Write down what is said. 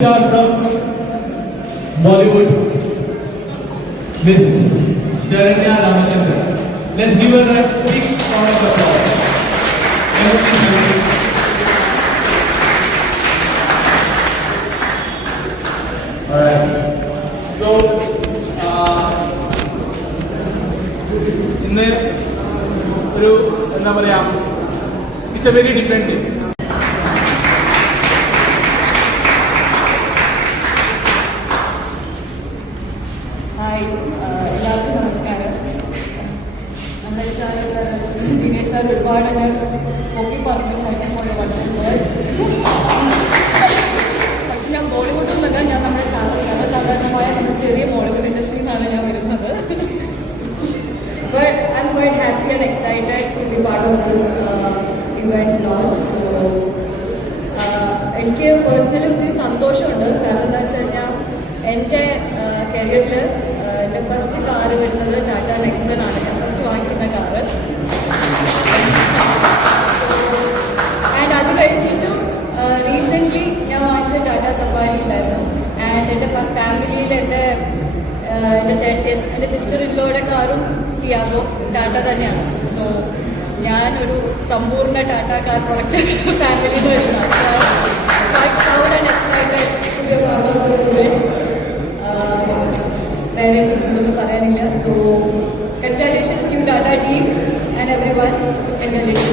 Stars from Bollywood, Miss Sharanya Ramachandran. Let's give her a big round of applause. Everybody, Alright. So, uh, ഇന്ന് ഒരു എന്താ പറയാ it's a very different hi എല്ലാവർക്കും നമസ്കാരം. നമ്മുടെ sir Dinesh sir ഒരുപാട് എന്നെ പൊക്കി പറഞ്ഞു കഴിക്കാൻ പോയ വർഷങ്ങൾ പക്ഷെ ഞാൻ ബോളിവുഡ് ഒന്നല്ല ഞാൻ നമ്മുടെ സർവസാധാരണമായ നമ്മുടെ ചെറിയ ബോളിവുഡ് ഇൻഡസ്ട്രിയിൽ നിന്നാണ് ഞാൻ വരുന്നത്. But I am quite happy and excited to be part of this event launch so എനിക്ക് പേഴ്സണലി ഒത്തിരി സന്തോഷമുണ്ട്. കാരണം എന്താ വെച്ച് കഴിഞ്ഞാൽ എന്റെ കരിയറിൽ ഞാൻ വാങ്ങിച്ച ടാറ്റ സഫാരി ഉണ്ടായിരുന്നു. ആൻഡ് എന്റെ ഫാമിലിയിൽ എന്റെ എന്റെ ചേട്ടൻ എന്റെ സിസ്റ്റർ ഇല്ലോടെ കാറും ടിയാഗോ ടാറ്റ തന്നെയാണ്. സോ ഞാനൊരു സമ്പൂർണ ടാറ്റ കാർ പ്രൊഡക്റ്റ് ഫാമിലിയിൽ വരുന്ന വേറെ ഒന്നും പറയാനില്ല. So congratulations you Tata team and everyone congratulations